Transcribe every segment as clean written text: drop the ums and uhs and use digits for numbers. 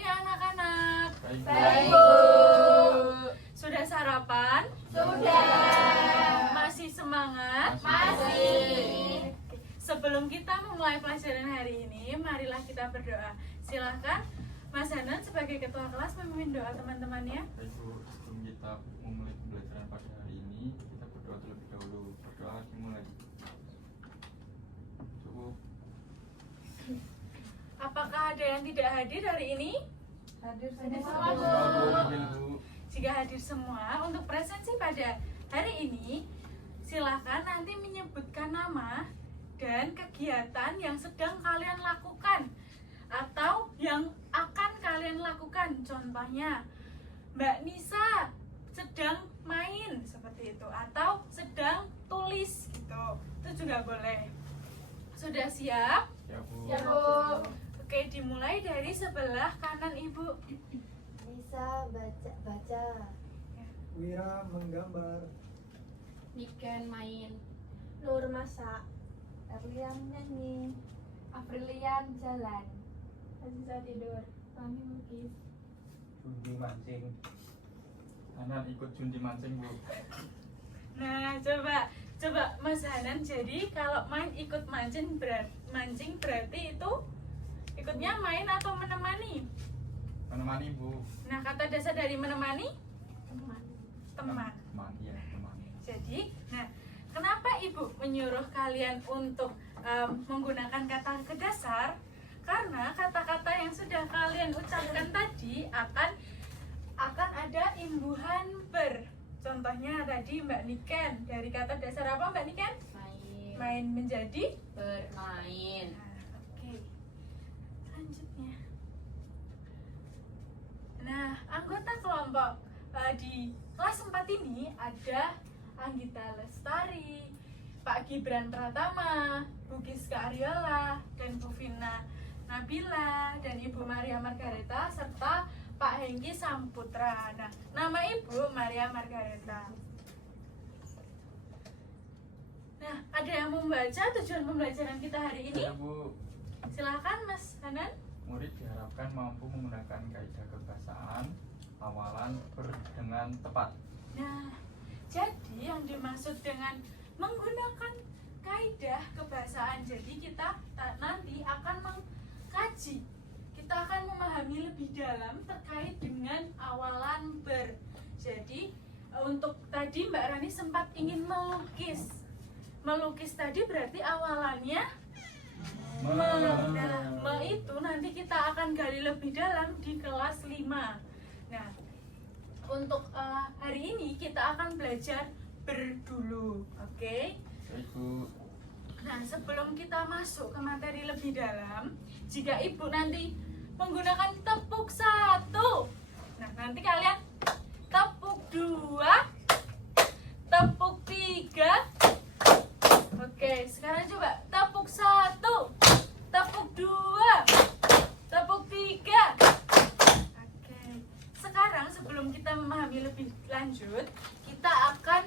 ya anak-anak? Baik, Bu. Sudah sarapan? Sudah. Masih semangat? Masih. Sebelum kita memulai pelajaran hari ini, marilah kita berdoa. Silahkan Mas Hanan sebagai ketua kelas memimpin doa teman-temannya. Baik Bu, sebelum kita memulai pembelajaran pada hari ini, kita berdoa terlebih dahulu. Berdoa dimulai. Cukup. Apakah ada yang tidak hadir hari ini? Hadir semua, Bu. Izin, Bu. Jika hadir semua, untuk presensi pada hari ini, silahkan nanti menyebutkan nama dan kegiatan yang sedang kalian lakukan atau yang akan kalian lakukan. Contohnya, Mbak Nisa sedang main seperti itu atau sedang tulis gitu. Itu juga boleh. Sudah siap? Ya Bu. Ya, Bu. Oke, dimulai dari sebelah kanan Ibu. Nisa baca. Wira menggambar. Niken main. Nur masak. Erlian nyanyi. Aprilian jalan. Aziza tidur. Fahmi melukis. Jundi mancing. Hanan ikut Jundi mancing Bu. Nah, coba Mas Hanan, jadi kalau main ikut mancing berarti itu ikutnya main atau menemani? Menemani Bu. Nah, kata dasar dari menemani Teman. teman. Teman, iya teman. Jadi, nah, kenapa Ibu menyuruh kalian untuk menggunakan kata kedasar? Karena kata-kata yang sudah kalian ucapkan tadi akan ada imbuhan ber. Contohnya tadi Mbak Niken, dari kata dasar apa Mbak Niken? Main. Main menjadi Bermain. Nah, oke. Selanjutnya. Nah, anggota kelompok di kelas 4 ini ada Anggita Lestari, Pak Gibran Pratama, Bu Giska Ariola, dan Bu Vina Nabila, dan Ibu Maria Margareta, serta Pak Hengki Samputra. Nah, nama Ibu Maria Margareta. Nah, ada yang membaca tujuan pembelajaran kita hari ini? Ya Bu. Silahkan Mas Hanan. Murid diharapkan mampu menggunakan kaidah kebahasaan awalan dengan tepat. Nah, jadi yang dimaksud dengan menggunakan kaidah kebahasaan, jadi kita nanti akan mengkaji, kita akan memahami lebih dalam terkait dengan awalan ber. Jadi untuk tadi Mbak Rani sempat ingin melukis tadi berarti awalannya me. Nah, me itu nanti kita akan gali lebih dalam di kelas 5. Nah, untuk hari ini kita akan belajar berdulu, oke? Baik Bu. Nah, sebelum kita masuk ke materi lebih dalam, jika Ibu nanti menggunakan tepuk 1, nah nanti kalian tepuk 2, tepuk 3. Oke, sekarang coba tepuk 1, tepuk 2, tepuk 3. Oke, sekarang sebelum kita memahami lebih lanjut, kita akan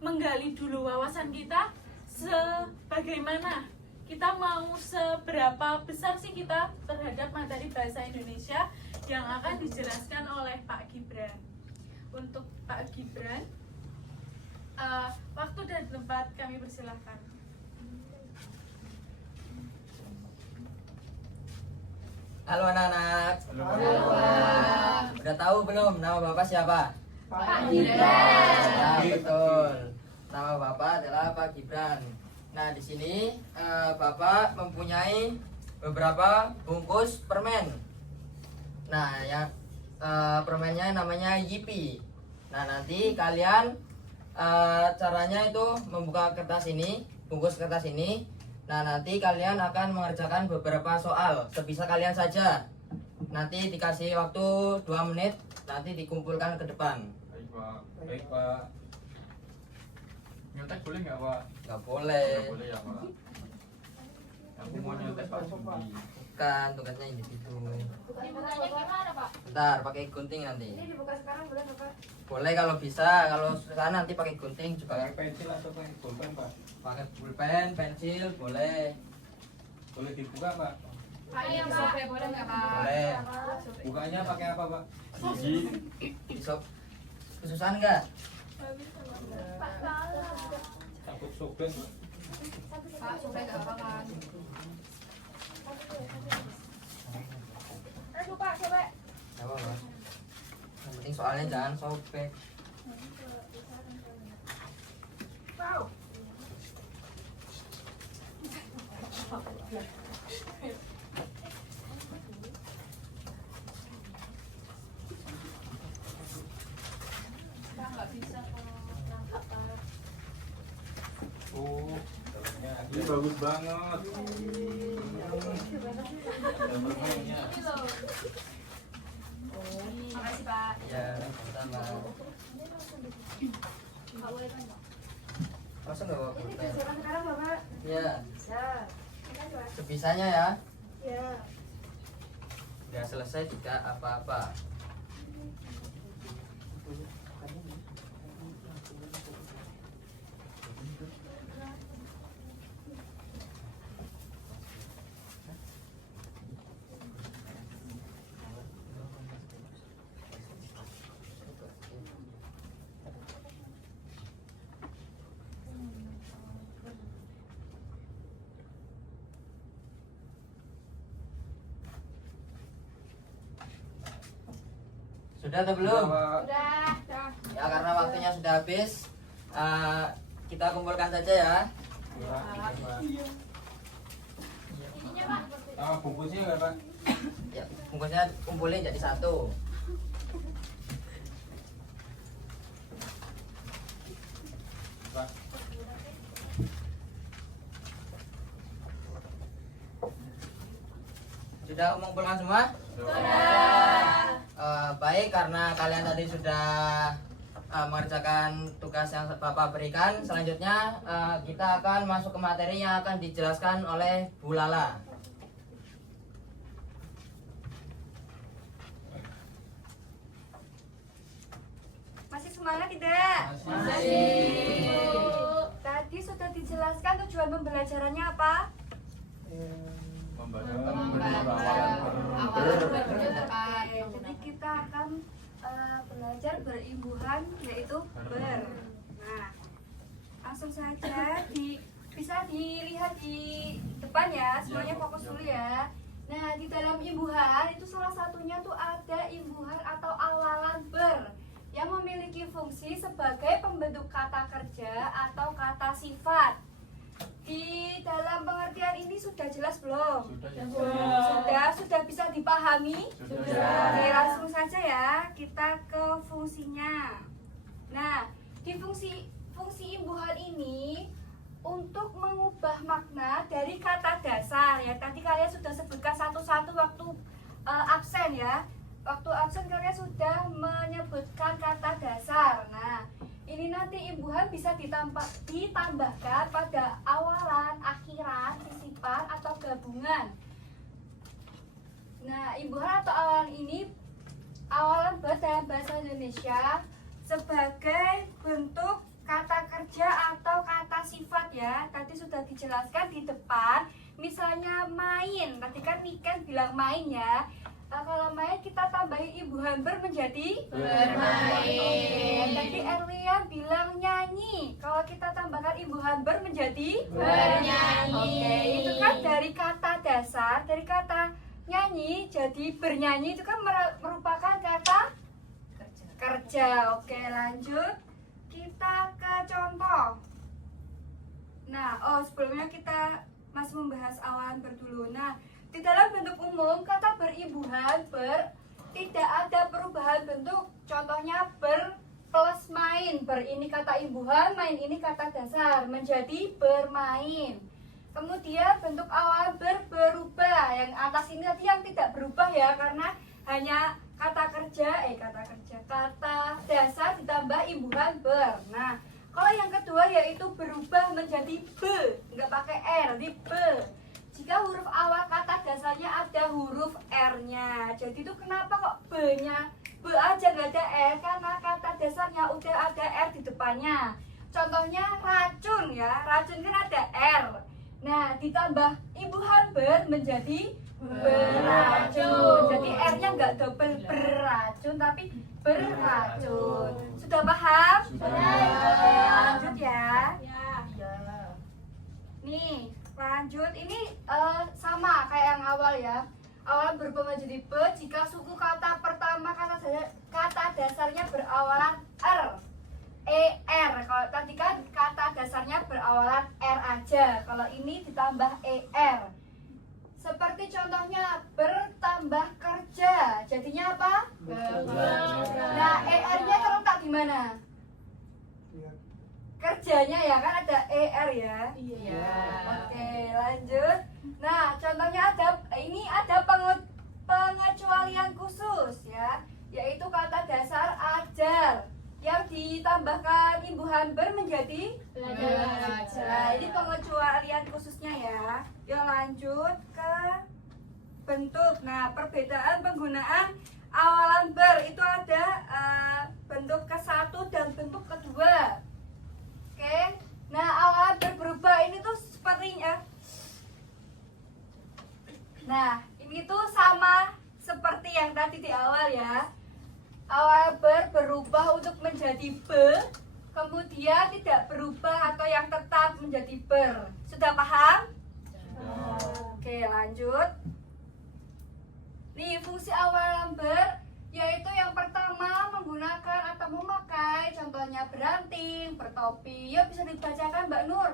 menggali dulu wawasan kita sebagaimana kita mau seberapa besar sih kita terhadap materi bahasa Indonesia yang akan dijelaskan oleh Pak Gibran. Untuk Pak Gibran, waktu dan tempat kami persilahkan. Halo anak-anak. Halo. Udah tahu belum nama Bapak siapa? Pak Gibran. Nah, betul. Nama Bapak adalah Pak Gibran. Nah, di sini Bapak mempunyai beberapa bungkus permen. Nah, yang permennya namanya Yipi. Nah, nanti kalian caranya itu membuka kertas ini, bungkus kertas ini. Nah, nanti kalian akan mengerjakan beberapa soal sebisa kalian saja. Nanti dikasih waktu 2 menit, nanti dikumpulkan ke depan. Baik Pak. Baik Pak. Nyontek boleh nggak Pak? Nggak boleh. Nggak boleh ya Pak. Aku mau nyontek Pak Jundi. Bukan, tugasnya individu. Dibukanya gimana, Pak? Bentar, pakai gunting nanti. Ini dibuka sekarang boleh Bapak? Boleh kalau bisa, kalau susah nanti pakai gunting juga. Pakai pensil atau pakai pulpen Pak? Pakai pulpen, pensil, boleh. Boleh dibuka Pak? Pak, ini disobek boleh nggak, Pak? Boleh. Bukanya pakai apa, Pak? Gigi. Besok kesusahan nggak? Takut sobek. Pak, sobek nggak apa kan? Aduh Pak, coba. Nggak apa-apa. Yang penting soalnya jangan sobek. Wow. Pak, nggak bisa kalau nangkap Pak. Oh, ini bagus banget. Gambarnya. Makasih, Pak. Ya, sama. Nggak boleh kan, Pak? Langsung nggak Pak? Ini kerjakan sekarang Bapak. Ya, Bisa. Kita coba. sebisanya ya. Ya. Nggak selesai tidak apa-apa. Sudah atau belum? Udah. Ya karena waktunya sudah habis, kita kumpulkan saja ya. Ininya, Pak. Ah, bungkusnya nggak, Pak? Ya, bungkusnya kumpulin jadi satu. Pak. Sudah mengumpulkan semua? Baik, karena kalian tadi sudah mengerjakan tugas yang Bapak berikan. Selanjutnya kita akan masuk ke materi yang akan dijelaskan oleh Bu Lala. Masih semangat tidak? Tadi sudah dijelaskan tujuan pembelajarannya apa? Membaca Awalan berdepan. Jadi kita akan belajar berimbuhan yaitu ber. Nah, langsung saja bisa dilihat di depan ya, semuanya fokus dulu ya. Nah, di dalam imbuhan itu salah satunya tuh ada imbuhan atau awalan ber yang memiliki fungsi sebagai pembentuk kata kerja atau kata sifat. Di dalam pengertian ini sudah jelas belum? Sudah bisa dipahami? Oke, langsung saja ya kita ke fungsinya. Nah, di fungsi imbuhan ini untuk mengubah makna dari kata dasar ya. Tadi kalian sudah sebutkan satu-satu waktu absen ya. Waktu absen kalian sudah menyebutkan kata dasar. Nah, ini nanti imbuhan bisa ditambahkan pada awalan, akhiran, sisipan, atau gabungan. Nah, imbuhan atau awalan ini awalan dalam bahasa Indonesia sebagai bentuk kata kerja atau kata sifat ya. Tadi sudah dijelaskan di depan. Misalnya main, tadi kan Niken bilang main ya. Kalau main kita tambahin imbuhan ber menjadi Bermain. Tadi Erlian bilang nyanyi. Kalau kita tambahkan imbuhan ber menjadi Bernyanyi. Oke, itu kan dari kata dasar, dari kata nyanyi jadi bernyanyi itu kan merupakan kata kerja. Oke, lanjut. Kita ke contoh. Nah, sebelumnya kita masih membahas awalan ber dulu. Nah, di dalam bentuk umum, kata berimbuhan ber tidak ada perubahan bentuk. Contohnya ber plus main. Ber ini kata imbuhan, main ini kata dasar menjadi bermain. Kemudian bentuk awal ber berubah. Yang atas ini tadi yang tidak berubah ya, karena hanya kata dasar ditambah imbuhan ber. Nah, kalau yang kedua yaitu berubah menjadi be, nggak pakai r, di be. Jika huruf awal kata dasarnya ada huruf R-nya. Jadi itu kenapa kok B-nya B aja nggak ada R? Karena kata dasarnya udah ada R di depannya. Contohnya racun ya, racun kan ada R. Nah, ditambah imbuhan ber menjadi beracun. Jadi R-nya nggak double beracun tapi beracun. Sudah paham? Lanjut ya. Nih, lanjut. Ini sama kayak yang awal ya. Awalan berubah menjadi B jika suku kata pertama kata dasarnya berawalan R. ER. Kalau tadi kan kata dasarnya berawalan R aja. Kalau ini ditambah ER. Seperti contohnya bertambah kerja. Jadinya apa? Nah, ER-nya terletak di mana? Kerjanya ya kan ada ER ya. Iya. Oke, lanjut. Nah, contohnya ada pengecualian khusus ya, yaitu kata dasar ajar yang ditambahkan imbuhan ber menjadi Belajar. Nah, ini pengecualian khususnya ya. Yuk lanjut ke bentuk. Nah, perbedaan penggunaan awalan ber itu ada bentuk ke-1 dan bentuk kedua. Oke. Nah, awalan ber berubah ini tuh sepertinya. Nah, ini tuh sama seperti yang tadi di awal ya. Awal ber berubah untuk menjadi be, kemudian tidak berubah atau yang tetap menjadi ber. Sudah paham? Oke, lanjut. Nih, fungsi awalan ber yaitu yang pertama menggunakan atau memakai, contohnya beranting, bertopi. Yuk bisa dibacakan Mbak Nur.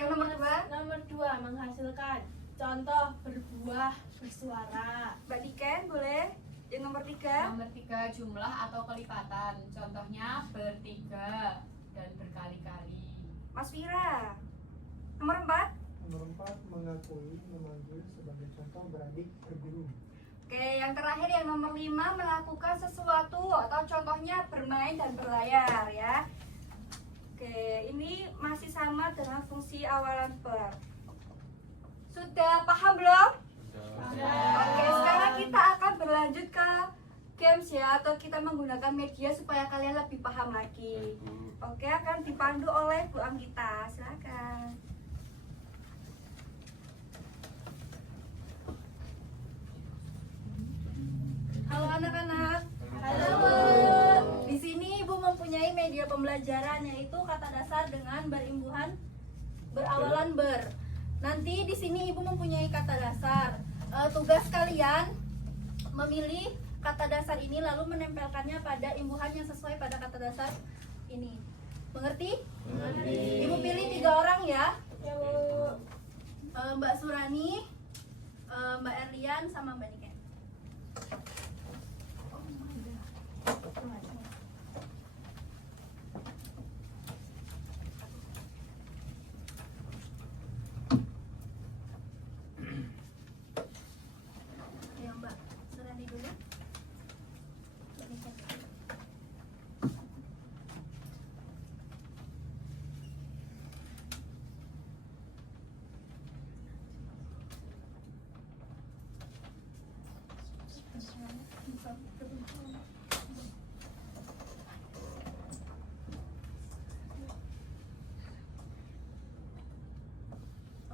Yang nomor 2. Nomor 2 menghasilkan. Contoh berbuah, bersuara. Mbak Diken boleh. Yang nomor 3. Nomor 3 jumlah atau kelipatan. Contohnya bertiga dan berkali-kali. Mas Vira. Nomor 4. Nomor 4 mengakui, memanggil sebagai contoh beradik, berguru. Oke, yang terakhir yang nomor 5 melakukan sesuatu atau contohnya bermain dan berlayar ya. Oke, ini masih sama dengan fungsi awalan ber. Sudah paham belum? Oke, sekarang kita akan berlanjut ke games ya, atau kita menggunakan media supaya kalian lebih paham lagi. Oke, akan dipandu oleh Bu Anggita. Silakan. Halo anak-anak. Halo. Di sini Ibu mempunyai media pembelajaran yaitu kata dasar dengan berimbuhan berawalan ber. Nanti di sini Ibu mempunyai kata dasar. Tugas kalian memilih kata dasar ini lalu menempelkannya pada imbuhan yang sesuai pada kata dasar ini. Mengerti? Mengerti. Ibu pilih 3 orang ya. Mbak Surani, Mbak Erlian, sama Mbak Niken. Ya Mbak Surani dulu. Mbak Niken.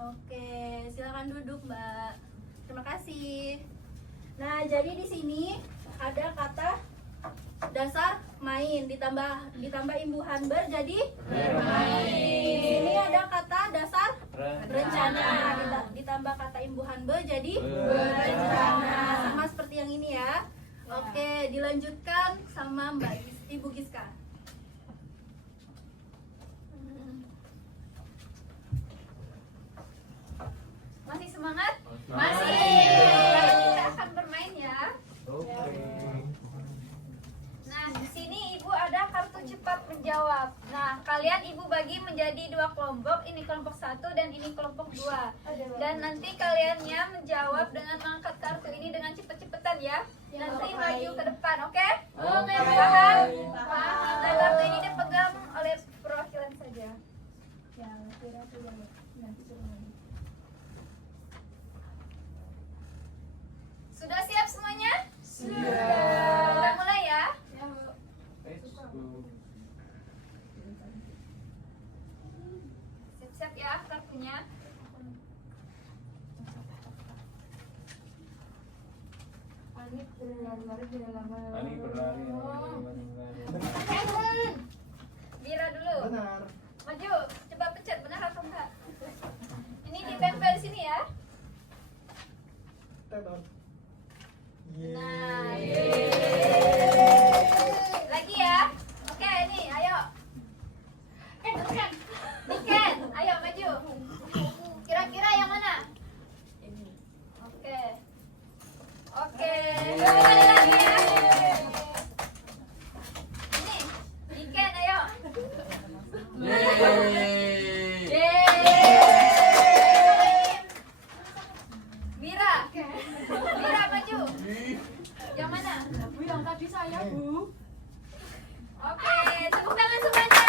Oke, silakan duduk, Mbak. Terima kasih. Nah, jadi di sini ada kata dasar main ditambah imbuhan ber jadi bermain. Di sini ada kata dasar rencana ditambah kata imbuhan ber jadi berencana. Sama seperti yang ini ya. Oke, dilanjutkan sama Ibu Giska. Masih semangat? Masih. Sekarang kita akan bermain ya. Nah, di sini Ibu ada kartu cepat menjawab. Nah, kalian Ibu bagi menjadi 2 kelompok. Ini kelompok 1 dan ini kelompok 2. Dan nanti kaliannya menjawab dengan mengangkat kartu ini dengan cepet-cepetan ya. Nanti maju ke depan, oke? Oke. Paham? Paham. Nah, kartu ini dipegang oleh perwakilan saja. Yang kira-kira nanti Sudah siap semuanya? Sudah. Kita mulai ya. Siap-siap ya kartunya. Langit berlari-lari di halaman. Ani berlari. Mira dulu. Benar. Maju, coba pencet benar atau enggak? Ini ditempel sini ya. Tendon. Nah, Yeay. lagi ya. Oke, nih, ayo. Niken, ayo maju. Kira-kira yang mana? Oke. Oke. Sekali lagi ya. Ini, Niken, ayo. Yeay. Yeay. Mira. Mira maju. Yang mana? Bu, yang tadi saya, Bu. Oke, tepuk tangan semuanya.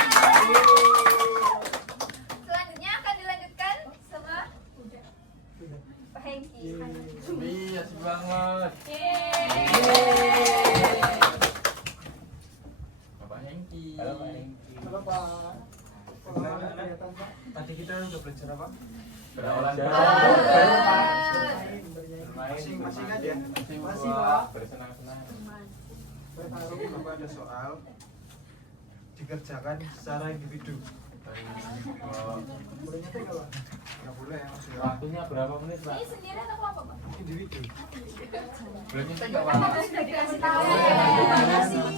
Selanjutnya akan dilanjutkan sama Pak Hengki. Wih, asik banget. Yeay. Bapak Hengki. Halo Pak Hengki. Halo Pak. Selamat kelihatan Pak. Tadi kita udah belajar apa? Berawalan Bermain, bernyanyi. Masing-masing aja. Masih Pak. Bersenang-senang. Bertarung. Bapak ada soal dikerjakan secara individu. Boleh nyetir nggak Pak? Nggak boleh ya maksudnya. Waktunya berapa menit, Pak? Ini sendiri atau kelompok, Pak? Individu. Boleh nyontek nggak, Pak? Sudah dikasih tahu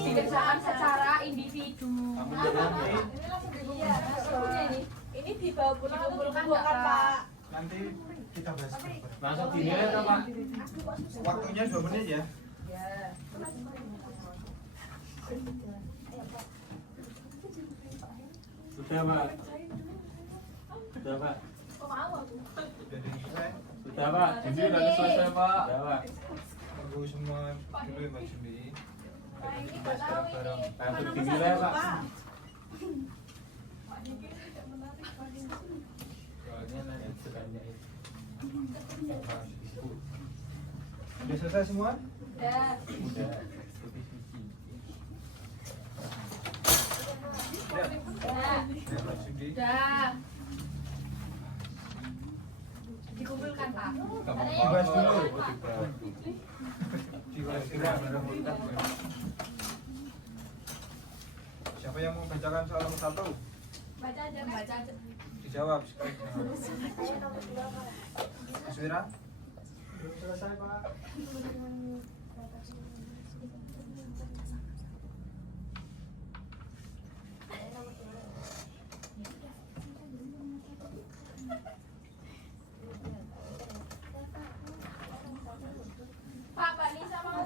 dikerjakan secara individu. Kamu jangan Ini dibawa pulang atau dikumpulkan, Pak? Nanti kita bahas. langsung dinilai atau, Pak? Waktunya 2 menit ya. Sudah, Pak. Sudah, Pak. Sudah selesai. Sudah, Pak. Juni udah selesai, Pak. Sudah, Pak. Tunggu semua dulu ya Mbak Juli. Ini nggak tahu ini. Langsung dinilai, Pak. Soalnya nanti sebanyak itu. Sudah selesai semua? Udah. Udah. Udah. Ya Mbak Juli. Sudah. Dikumpulkan, Pak. Dibahas dulu. Dibahas dulu. Siapa yang mau bacakan soal nomor 1? Baca aja. Baca aja. Dijawab. Mas Wira? Belum selesai Pak. Pak, Pak Nisa mau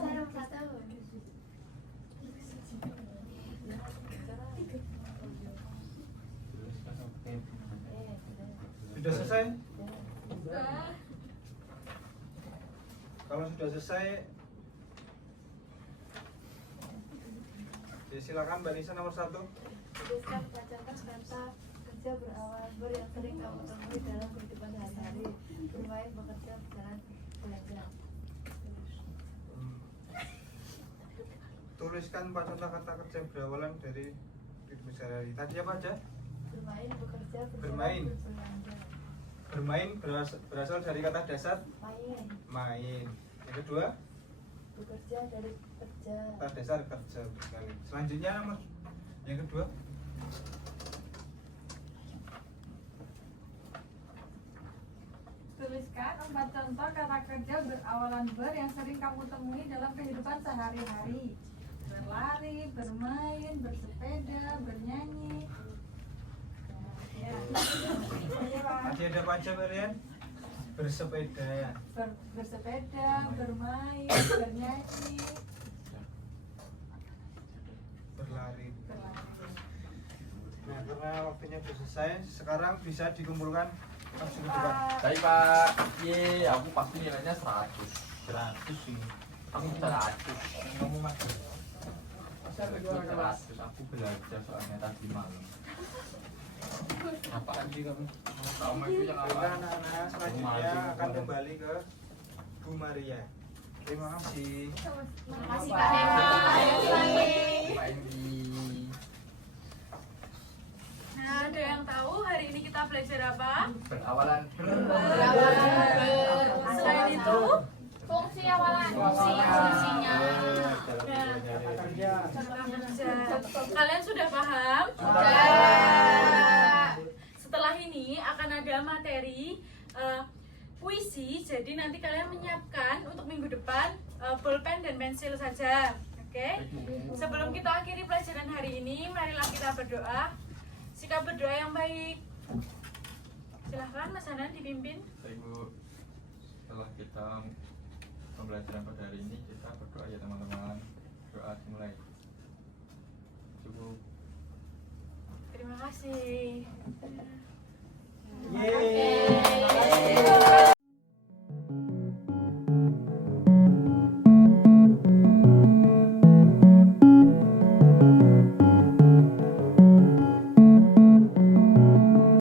Sudah selesai? Udah. Kalau sudah selesai, ya silakan Mbak Nisa nomor 1. Tuliskan bacakan kata kerja berawal ber yang sering kamu temui dalam kehidupan sehari-hari. Bermain, bekerja, berjalan, belajar. Tuliskan 4 contoh kata kerja berawalan dari kehidupan sehari-hari. Tadi apa aja? Bermain, bekerja, berjalan, Bermain. berbelanja. Bermain berasal dari kata dasar Main, main. Yang kedua, bekerja dari kerja. kata dasar kerja sekali. Selanjutnya nomor yang kedua, Tuliskan 4 contoh kata kerja berawalan ber yang sering kamu temui dalam kehidupan sehari-hari. Berlari, bermain, bersepeda, bernyanyi. Ya. tadi ada apa aja Mbak Rian? Bersepeda. Bersepeda, bermain, bernyanyi, Berlari. berlari. Nah, karena waktunya sudah selesai, sekarang bisa dikumpulkan langsung depan. Baik, Pak. Ye, aku pasti nilainya 100. 100 ini. Aku 100. Kamu Mas. Masa Aku kedua kelas. 100. Aku belajar soalnya tadi malam. Apaan sih kamu? Kamu itu yang Baiklah apa? anak-anak, selanjutnya akan kembali ke Bu Maria. Terima kasih. Terima kasih, Pak Hengki. Pak Hengki. Nah, ada yang tahu hari ini kita belajar apa? Berawalan Selain itu, Fungsi fungsi awalan. Fungsinya. Kata kerja. Kalian sudah paham? Sudah. Setelah ini akan ada materi puisi. Jadi nanti kalian menyiapkan untuk minggu depan pulpen dan pensil saja. Oke? Sebelum kita akhiri pelajaran hari ini, marilah kita berdoa. Sikap berdoa yang baik. Silahkan Mas Hanan dipimpin. Baik Bu, setelah kita pembelajaran pada hari ini, kita berdoa ya teman-teman. Doa dimulai. Cukup. Terima kasih.